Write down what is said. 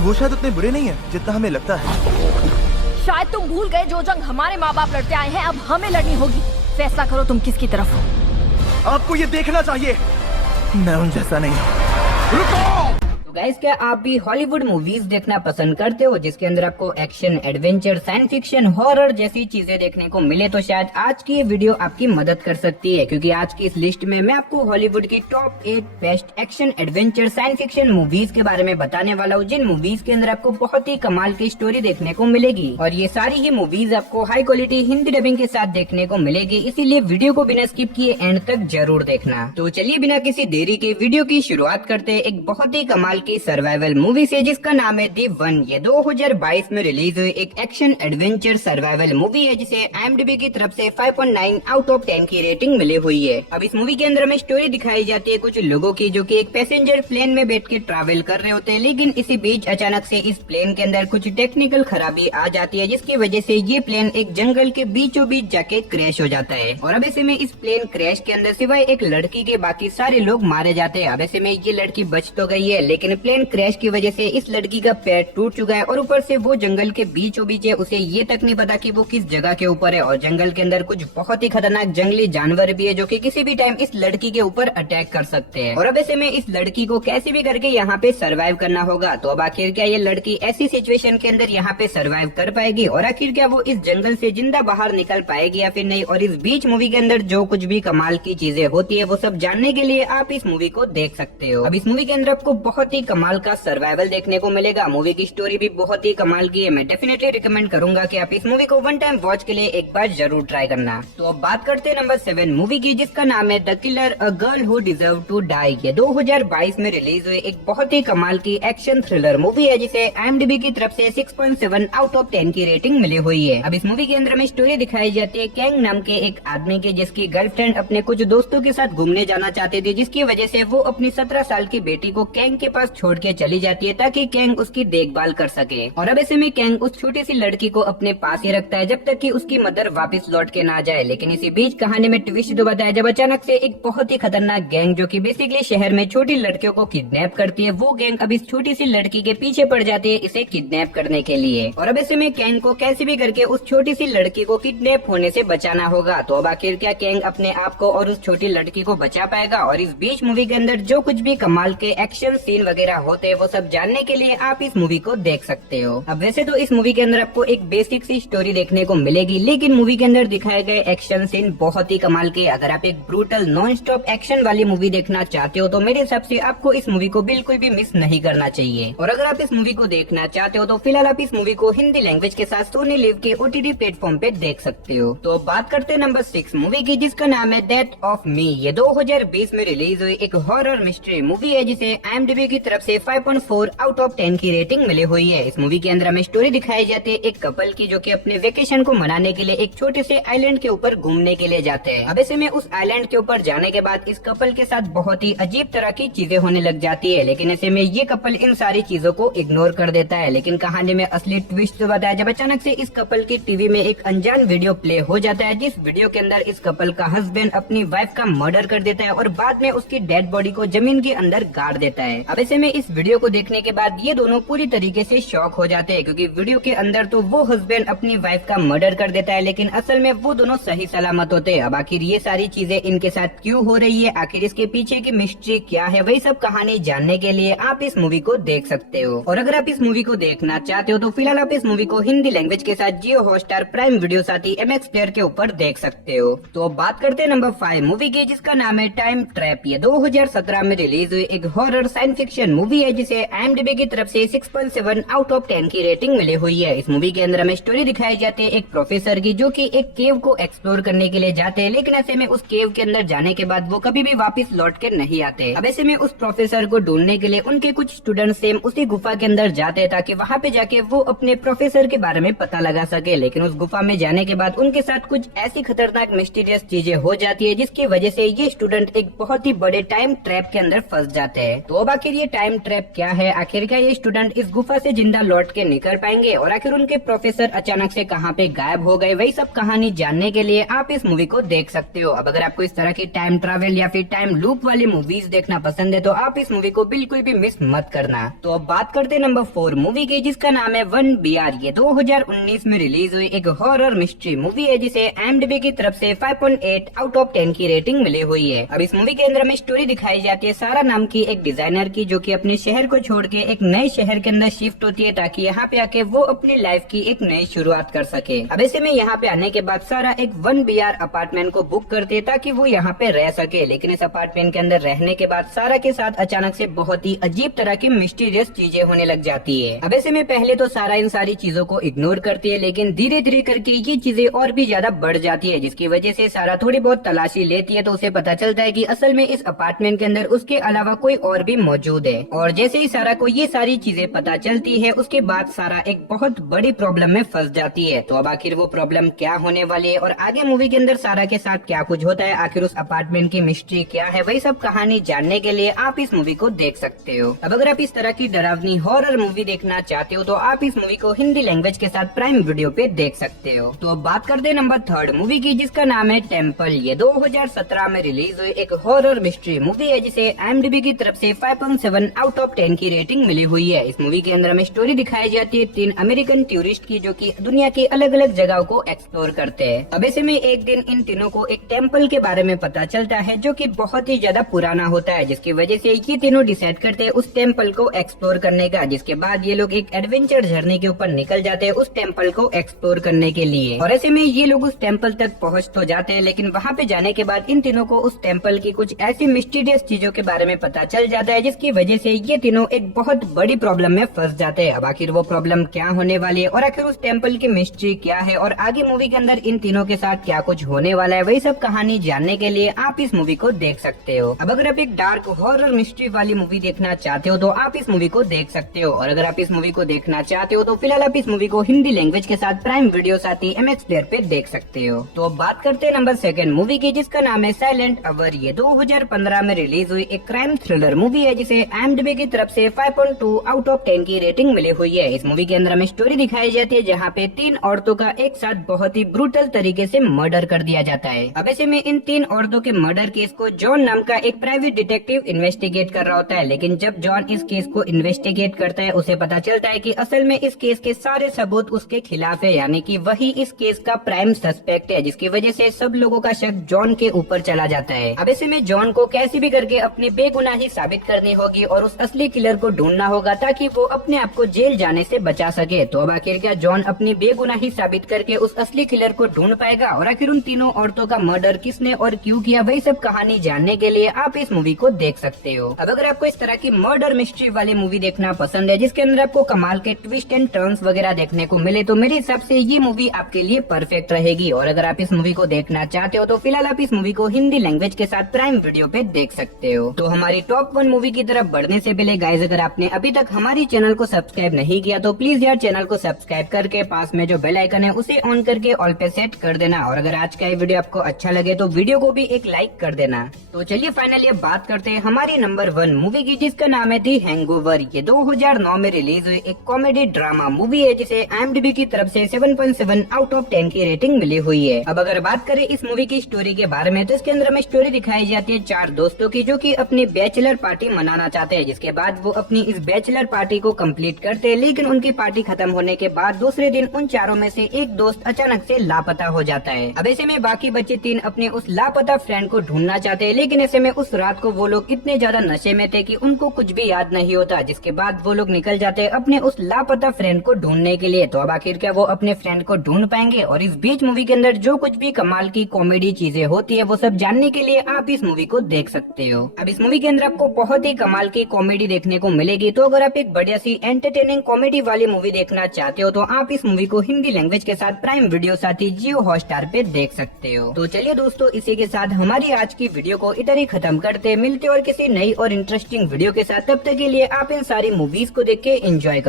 वो शायद उतने बुरे नहीं है जितना हमें लगता है। शायद तुम भूल गए जो जंग हमारे माँ बाप लड़ते आए हैं अब हमें लड़नी होगी। फैसला करो तुम किसकी तरफ हो। आपको ये देखना चाहिए, मैं उन जैसा नहीं हूँ। रुको! तो गाइस, क्या आप भी हॉलीवुड मूवीज देखना पसंद करते हो जिसके अंदर आपको action, adventure, science fiction, horror जैसी चीजें देखने को मिले? तो शायद आज की ये वीडियो आपकी मदद कर सकती है, क्योंकि आज की इस लिस्ट में मैं आपको हॉलीवुड की top 8 best action, adventure, science fiction movies के बारे में बताने वाला हूँ, जिन मूवीज के अंदर आपको बहुत ही कमाल की स्टोरी देखने को मिलेगी। और ये सारी ही मूवीज आपको हाई क्वालिटी हिंदी डबिंग के साथ देखने को मिलेगी, इसीलिए वीडियो को बिना स्किप किए एंड तक जरूर देखना। तो चलिए बिना किसी देरी के वीडियो की शुरुआत करते हैं एक बहुत ही कमाल की सर्वाइवल मूवी से, जिसका नाम है दी वन। ये 2022 में रिलीज हुई एक एक्शन एडवेंचर सर्वाइवल मूवी है, जिसे IMDb की तरफ से 5.9 आउट ऑफ 10 की रेटिंग मिली हुई है। अब इस मूवी के अंदर हमें स्टोरी दिखाई जाती है कुछ लोगों की, जो कि एक पैसेंजर प्लेन में बैठ के ट्रैवल कर रहे होते हैं, लेकिन इसी बीच अचानक से इस प्लेन के अंदर कुछ टेक्निकल खराबी आ जाती है, जिसकी वजह से ये प्लेन एक जंगल के बीचों बीच जाके क्रैश हो जाता है। और अब ऐसे में इस प्लेन क्रैश के अंदर सिवाय एक लड़की के बाकी सारे लोग मारे जाते हैं। अब ऐसे में ये लड़की बच तो गई है, लेकिन प्लेन क्रैश की वजह से इस लड़की का पैर टूट चुका है, और ऊपर से वो जंगल के बीचों बीच है, उसे ये तक नहीं पता कि वो किस जगह के ऊपर है। और जंगल के अंदर कुछ बहुत ही खतरनाक जंगली जानवर भी है, जो कि किसी भी टाइम इस लड़की के ऊपर अटैक कर सकते हैं। और अब ऐसे में इस लड़की को कैसे भी करके यहाँ पे सरवाइव करना होगा। तो अब आखिर क्या ये लड़की ऐसी सिचुएशन के अंदर यहाँ पे सरवाइव कर पाएगी, और आखिर क्या वो इस जंगल से जिंदा बाहर निकल पाएगी या फिर नहीं? और इस बीच मूवी के अंदर जो कुछ भी कमाल की चीजें होती है, वो सब जानने के लिए आप इस मूवी को देख सकते हो। अब इस मूवी के अंदर आपको बहुत ही कमाल का सर्वाइवल देखने को मिलेगा। मूवी की स्टोरी भी बहुत ही कमाल की है। मैं डेफिनेटली रिकमेंड करूंगा कि आप इस मूवी को वन टाइम वॉच के लिए एक बार जरूर ट्राई करना। तो अब बात करते हैं नंबर 7 मूवी की, जिसका नाम है the killer, a girl who deserve to die. ये 2022 में रिलीज हुई एक बहुत ही कमाल की एक्शन थ्रिलर मूवी है, जिसे IMDb की तरफ से 6.7 आउट ऑफ 10 की रेटिंग मिली हुई है। अब इस मूवी के अंदर हमें स्टोरी दिखाई जाती है कैंग नाम के एक आदमी की, जिसकी गर्लफ्रेंड अपने कुछ दोस्तों के साथ घूमने जाना चाहती थी, जिसकी वजह से वो अपनी 17 साल की बेटी को कैंग के पास छोड़ के चली जाती है, ताकि कैंग उसकी देखभाल कर सके। और अब ऐसे में कैंग उस छोटी सी लड़की को अपने पास ही रखता है जब तक कि उसकी मदर वापस लौट के ना जाए। लेकिन इसी बीच कहानी में ट्विस्ट तो बताया, जब अचानक से एक बहुत ही खतरनाक गैंग, जो कि बेसिकली शहर में छोटी लड़कियों को किडनैप करती है, वो गैंग अब इस छोटी सी लड़की के पीछे पड़ जाती है इसे किडनैप करने के लिए। और अब ऐसे में कैंग को कैसे भी करके उस छोटी सी लड़की को किडनैप होने से बचाना होगा। तो अब आखिर क्या कैंग अपने आप को और उस छोटी लड़की को बचा पाएगा? और इस बीच मूवी के अंदर जो कुछ भी कमाल के एक्शन सीन वगैरह होते हैं, वो सब जानने के लिए आप इस मूवी को देख सकते हो। अब वैसे तो इस मूवी के अंदर आपको एक बेसिक सी स्टोरी देखने को मिलेगी, लेकिन मूवी के अंदर दिखाए गए एक्शन सीन बहुत ही कमाल के। अगर आप एक ब्रूटल नॉन स्टॉप एक्शन वाली मूवी देखना चाहते हो, तो मेरे हिसाब से आपको इस मूवी को बिल्कुल भी मिस नहीं करना चाहिए। और अगर आप इस मूवी को देखना चाहते हो, तो फिलहाल आप इस मूवी को हिंदी लैंग्वेज के साथ सोनी लिव के OTT प्लेटफॉर्म पे देख सकते हो। तो बात करते हैं नंबर 6 मूवी की, जिसका नाम है डेथ ऑफ मी। ये 2020 में रिलीज हुई एक हॉरर मिस्ट्री मूवी है, जिसे IMDb की तरफ से 5.4 आउट ऑफ 10 की रेटिंग मिली हुई है। इस मूवी के अंदर हमें स्टोरी दिखाई जाती है एक कपल की, जो कि अपने वेकेशन को मनाने के लिए एक छोटे से आइलैंड के ऊपर घूमने के लिए जाते हैं। अब ऐसे में उस आइलैंड के ऊपर जाने के बाद इस कपल के साथ बहुत ही अजीब तरह की चीजें होने लग जाती है, लेकिन ऐसे में ये कपल इन सारी चीजों को इग्नोर कर देता है। लेकिन कहानी में असली ट्विस्ट तो बताया, जब अचानक से इस कपल की टीवी में एक अनजान वीडियो प्ले हो जाता है, जिस वीडियो के अंदर इस कपल का हस्बैंड अपनी वाइफ का मर्डर कर देता है और बाद में उसकी डेड बॉडी को जमीन के अंदर गाड़ देता है। अब ऐसे में इस वीडियो को देखने के बाद ये दोनों पूरी तरीके से शॉक हो जाते हैं, क्योंकि वीडियो के अंदर तो वो हस्बैंड अपनी वाइफ का मर्डर कर देता है, लेकिन असल में वो दोनों सही सलामत होते हैं। अब आखिर ये सारी चीजें इनके साथ क्यों हो रही है, आखिर इसके पीछे की मिस्ट्री क्या है, वही सब कहानी जानने के लिए आप इस मूवी को देख सकते हो। और अगर आप इस मूवी को देखना चाहते हो, तो फिलहाल आप इस मूवी को हिंदी लैंग्वेज के साथ जियो हॉटस्टार, प्राइम वीडियो साथी, MX प्लेयर के ऊपर देख सकते हो। तो बात करते हैं नंबर 5 मूवी की, जिसका नाम है टाइम ट्रैप। ये 2017 में रिलीज हुई एक हॉरर साइंस फिक्शन मूवी है, जिसे IMDb की तरफ से 6.7 आउट ऑफ 10 की रेटिंग मिली हुई है। इस मूवी के अंदर हमें स्टोरी दिखाई जाती है एक प्रोफेसर की, जो कि एक केव को एक्सप्लोर करने के लिए जाते हैं, लेकिन ऐसे में उस केव के अंदर जाने के बाद वो कभी भी वापस लौट के नहीं आते। अब ऐसे में उस प्रोफेसर को ढूंढने के लिए उनके कुछ स्टूडेंट सेम उसी गुफा के अंदर जाते हैं, ताकि वहाँ पे जाके वो अपने प्रोफेसर के बारे में पता लगा सके। लेकिन उस गुफा में जाने के बाद उनके साथ कुछ ऐसी खतरनाक मिस्टीरियस चीजें हो जाती है, जिसकी वजह से ये स्टूडेंट एक बहुत ही बड़े टाइम ट्रैप के अंदर फंस जाते हैं। तो अब आखिर ये टाइम ट्रैप क्या है, आखिर क्या ये स्टूडेंट इस गुफा से जिंदा लौट के निकल पाएंगे और आखिर उनके प्रोफेसर अचानक से कहाँ पे गायब हो गए, वही सब कहानी जानने के लिए आप इस मूवी को देख सकते हो। अब अगर आपको इस तरह की टाइम ट्रैवल या फिर टाइम लूप वाली मूवीज देखना पसंद है तो आप इस मूवी को बिल्कुल भी मिस मत करना। तो अब बात करते हैं नंबर 4 मूवी की, जिसका नाम है 1BR। ये 2019 में रिलीज हुई एक हॉरर मिस्ट्री मूवी है जिसे IMDb की तरफ से 5.8 आउट ऑफ 10 की रेटिंग मिली हुई है। अब इस मूवी के अंदर में स्टोरी दिखाई जाती है सारा नाम की एक डिजाइनर की, जो कि अपने शहर को छोड़ के एक नए शहर के अंदर शिफ्ट होती है ताकि यहाँ पे आके वो अपनी लाइफ की एक नई शुरुआत कर सके। अब ऐसे में यहाँ पे आने के बाद सारा एक 1BR अपार्टमेंट को बुक करती है ताकि वो यहाँ पे रह सके। लेकिन इस अपार्टमेंट के अंदर रहने के बाद सारा के साथ अचानक से बहुत ही अजीब तरह की मिस्टीरियस चीजें होने लग जाती है। अब ऐसे में पहले तो सारा इन सारी चीजों को इग्नोर करती है, लेकिन धीरे धीरे करके ये चीजें और भी ज्यादा बढ़ जाती है, जिसकी वजह से सारा थोड़ी बहुत तलाशी लेती है तो उसे पता चलता है कि असल में इस अपार्टमेंट के अंदर उसके अलावा कोई और भी मौजूद है। और जैसे ही सारा को ये सारी चीजें पता चलती है उसके बाद सारा एक बहुत बड़ी प्रॉब्लम में फंस जाती है। तो अब आखिर वो प्रॉब्लम क्या होने वाली है और आगे मूवी के अंदर सारा के साथ क्या कुछ होता है, आखिर उस अपार्टमेंट की मिस्ट्री क्या है, वही सब कहानी जानने के लिए आप इस मूवी को देख सकते हो। अब अगर आप इस तरह की डरावनी हॉरर मूवी देखना चाहते हो तो आप इस मूवी को हिंदी लैंग्वेज के साथ प्राइम वीडियो पे देख सकते हो। तो अब बात करते हैं नंबर 3 मूवी की, जिसका नाम है टेम्पल। ये 2017 में रिलीज हुई एक हॉरर मिस्ट्री मूवी है जिसे IMDb की तरफ से 5.7 आउट ऑफ 10 की रेटिंग मिली हुई है। इस मूवी के अंदर हमें स्टोरी दिखाई जाती है 3 अमेरिकन टूरिस्ट की, जो कि दुनिया की अलग अलग जगहों को एक्सप्लोर करते हैं। अब ऐसे में एक दिन इन तीनों को एक टेम्पल के बारे में पता चलता है जो कि बहुत ही ज्यादा पुराना होता है, जिसकी वजह से ये तीनों डिसाइड करते हैं उस टेम्पल को एक्सप्लोर करने का। जिसके बाद ये लोग एक एडवेंचर जर्नी के ऊपर निकल जाते हैं उस टेम्पल को एक्सप्लोर करने के लिए। और ऐसे में ये लोग उस टेम्पल तक पहुँच तो जाते हैं, लेकिन वहाँ पे जाने के बाद इन तीनों को उस टेम्पल की कुछ ऐसी मिस्टीरियस चीजों के बारे में पता चल जाता है, जिसकी वजह से ये तीनों एक बहुत बड़ी प्रॉब्लम में फंस जाते हैं। अब आखिर वो प्रॉब्लम क्या होने वाली है और आखिर उस टेम्पल की मिस्ट्री क्या है और आगे मूवी के अंदर इन तीनों के साथ क्या कुछ होने वाला है, वही सब कहानी जानने के लिए आप इस मूवी को देख सकते हो। अब अगर आप एक डार्क हॉरर मिस्ट्री वाली मूवी देखना चाहते हो तो आप इस मूवी को देख सकते हो। और अगर आप इस मूवी को देखना चाहते हो तो फिलहाल आप इस मूवी को हिंदी लैंग्वेज के साथ प्राइम वीडियो साथ ही MX प्लेयर पे देख सकते हो। तो अब बात करते हैं नंबर 2 मूवी की, जिसका नाम है साइलेंट अवर। ये 2015 में रिलीज हुई एक क्राइम थ्रिलर मूवी है जिसे IMDb की तरफ से 5.2 आउट ऑफ 10 की रेटिंग मिली हुई है। इस मूवी के अंदर हमें स्टोरी दिखाई जाती है जहाँ पे 3 औरतों का एक साथ बहुत ही ब्रूटल तरीके से मर्डर कर दिया जाता है। अब ऐसे में इन 3 औरतों के मर्डर केस को जॉन नाम का एक प्राइवेट डिटेक्टिव इन्वेस्टिगेट कर रहा होता है। लेकिन जब जॉन इस केस को इन्वेस्टिगेट करता है उसे पता चलता है कि असल में इस केस के सारे सबूत उसके खिलाफ है, यानी कि वही इस केस का प्राइम सस्पेक्ट है, जिसकी वजह से सब लोगों का शक जॉन के ऊपर चला जाता है। अब ऐसे में जॉन को कैसे भी करके अपनी बेगुनाही साबित करनी होगी और उस असली किलर को ढूंढना होगा ताकि वो अपने आप को जेल जाने से बचा सके। तो अब आखिर क्या जॉन अपनी बेगुनाही साबित करके उस असली किलर को ढूंढ पाएगा और आखिर उन तीनों औरतों का मर्डर किसने और क्यों किया, वही सब कहानी जानने के लिए आप इस मूवी को देख सकते हो। अब अगर आपको इस तरह की मर्डर मिस्ट्री वाली मूवी देखना पसंद है जिसके अंदर आपको कमाल के ट्विस्ट एंड टर्न्स वगैरह देखने को मिले तो मेरे हिसाब से ये मूवी आपके लिए परफेक्ट रहेगी। और अगर आप इस मूवी को देखना चाहते हो तो फिलहाल आप इस मूवी को हिंदी लैंग्वेज के साथ प्राइम वीडियो पे देख सकते हो। तो हमारी टॉप 1 मूवी की तरफ बढ़ने से पहले गाइज, अगर आपने अभी तक हमारी चैनल को सब्सक्राइब नहीं किया तो प्लीज यार चैनल को सब्सक्राइब करके पास में जो बेल आइकन है उसे ऑन करके ऑल पे सेट कर देना। और अगर आज का ये वीडियो आपको अच्छा लगे तो वीडियो को भी एक लाइक कर देना। तो चलिए फाइनली बात करते हैं हमारी नंबर 1 मूवी की, जिसका नाम है दी हैंगओवर। ये 2009 में रिलीज हुई एक कॉमेडी ड्रामा मूवी है जिसे IMDb की तरफ से 7.7 आउट ऑफ 10 की रेटिंग मिली हुई है। अब अगर बात करें इस मूवी की स्टोरी के बारे में तो इसके अंदर हमें स्टोरी दिखाई जाती है 4 दोस्तों की जो कि अपनी बैचलर पार्टी मनाना चाहते हैं। जिसके बाद वो अपनी इस बैचलर पार्टी को कंप्लीट करते हैं, लेकिन उनकी पार्टी खत्म होने के बाद दूसरे दिन उन चारों में से एक दोस्त अचानक से लापता हो जाता है। अब ऐसे में बाकी बच्चे 3 अपने उस लापता फ्रेंड को ढूंढना चाहते हैं, लेकिन ऐसे में उस रात को वो लोग इतने ज्यादा नशे में थे कि उनको कुछ भी याद नहीं होता। जिसके बाद वो लोग निकल जाते हैं अपने उस लापता फ्रेंड को ढूंढने के लिए। तो अब आखिर क्या वो अपने फ्रेंड को ढूंढ पाएंगे? और इस बीच मूवी के अंदर जो कुछ भी कमाल की कॉमेडी चीजें होती है वो सब जानने के लिए आप इस मूवी को देख सकते हो। अब इस मूवी के अंदर आपको बहुत ही कमाल की कॉमेडी देखने को मिलेगी। तो अगर आप एक बढ़िया सी एंटरटेनिंग कॉमेडी वाली मूवी देखना चाहते हो तो आप इस मूवी को हिंदी लैंग्वेज के साथ प्राइम वीडियो साथ ही जियो हॉटस्टार पे देख सकते हो। तो चलिए दोस्तों, इसी के साथ हमारी आज की वीडियो को इधर ही खत्म करते, मिलते और किसी नई और इंटरेस्टिंग वीडियो के साथ। तब तक के लिए आप इन सारी मूवीज को देख के एंजॉय करो।